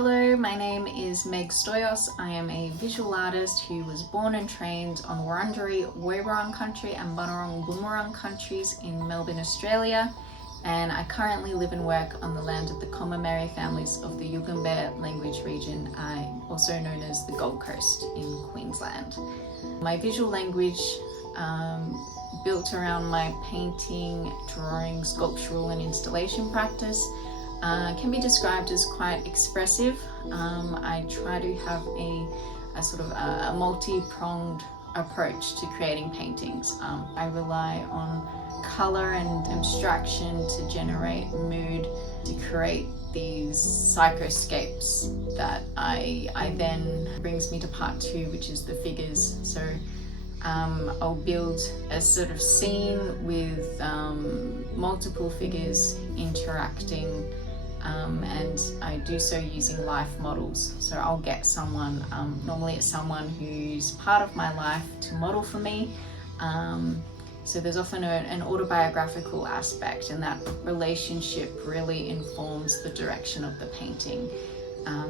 Hello, my name is Meg Stoios. I am a visual artist who was born and trained on Wurundjeri Woiwurrung country and Bunurong Boonwurrung countries in Melbourne, Australia. And I currently live and work on the land of the Komameri families of the Yugambeh language region, also known as the Gold Coast in Queensland. My visual language built around my painting, drawing, sculptural and installation practice can be described as quite expressive. I try to have a sort of a multi-pronged approach to creating paintings. I rely on color and abstraction to generate mood, to create these psychoscapes that I then brings me to part two, which is the figures. So I'll build a sort of scene with multiple figures interacting, and I do so using life models. So I'll get someone, normally it's someone who's part of my life, to model for me. So there's often an autobiographical aspect, and that relationship really informs the direction of the painting.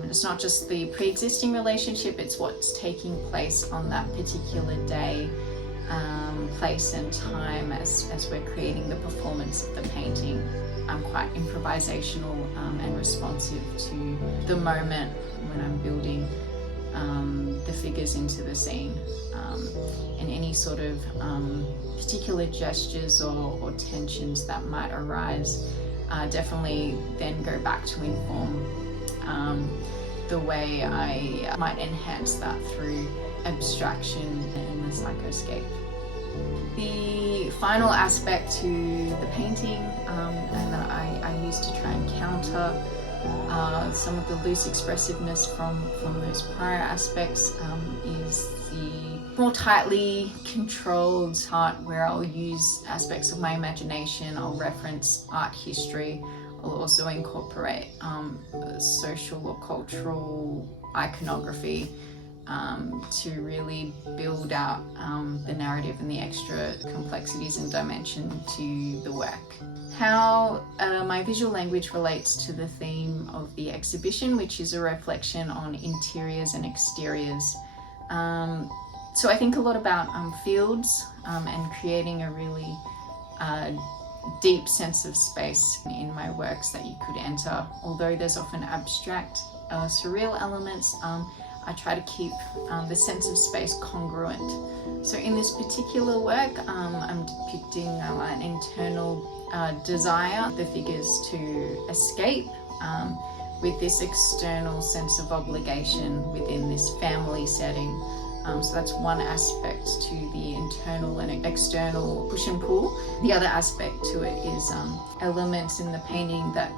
It's not just the pre-existing relationship, it's what's taking place on that particular day, place and time as we're creating the performance of the painting. I'm quite improvisational and responsive to the moment when I'm building the figures into the scene, and any sort of particular gestures or tensions that might arise definitely then go back to inform the way I might enhance that through abstraction and the psychoscape. The final aspect to the painting, and that I use to try and counter some of the loose expressiveness from those prior aspects, is the more tightly controlled art, where I'll use aspects of my imagination. I'll reference art history. I'll also incorporate social or cultural iconography to really build out the narrative and the extra complexities and dimension to the work. How my visual language relates to the theme of the exhibition, which is a reflection on interiors and exteriors. So I think a lot about fields and creating a really deep sense of space in my works that you could enter. Although there's often abstract, surreal elements, I try to keep the sense of space congruent. So in this particular work, I'm depicting an internal desire, the figures to escape, with this external sense of obligation within this family setting. So that's one aspect to the internal and external push and pull. The other aspect to it is elements in the painting that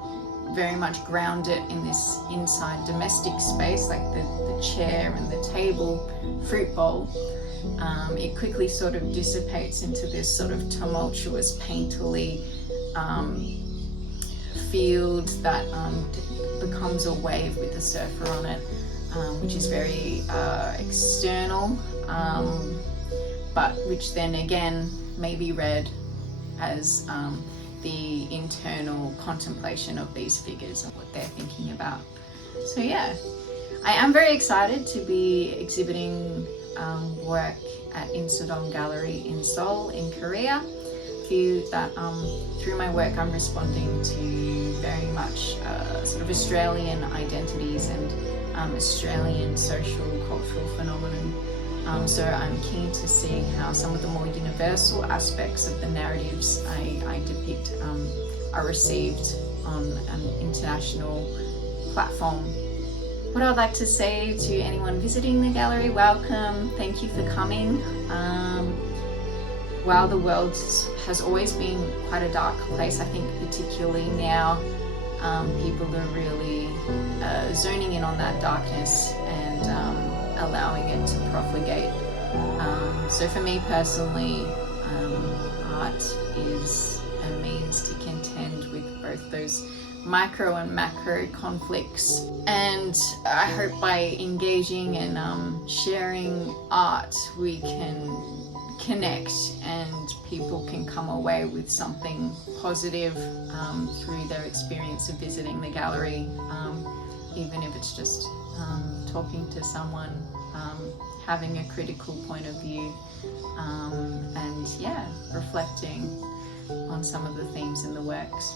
very much ground it in this inside domestic space, like the chair and the table, fruit bowl. It quickly sort of dissipates into this sort of tumultuous, painterly field that becomes a wave with the surfer on it, which is very external, but which then again may be read as the internal contemplation of these figures and what they're thinking about. So yeah, I am very excited to be exhibiting work at Insadong Gallery in Seoul in Korea. I feel that through my work I'm responding to very much sort of Australian identities and Australian social cultural phenomenon. So I'm keen to see how some of the more universal aspects of the narratives I depict are received on an international platform. What I'd like to say to anyone visiting the gallery, welcome, thank you for coming. While the world has always been quite a dark place, I think particularly now people are really zoning in on that darkness and allowing it to profligate. So for me personally, art is a means to contend with both those micro and macro conflicts. And I hope by engaging and sharing art, we can connect and people can come away with something positive through their experience of visiting the gallery. even if it's just talking to someone, having a critical point of view, and reflecting on some of the themes in the works.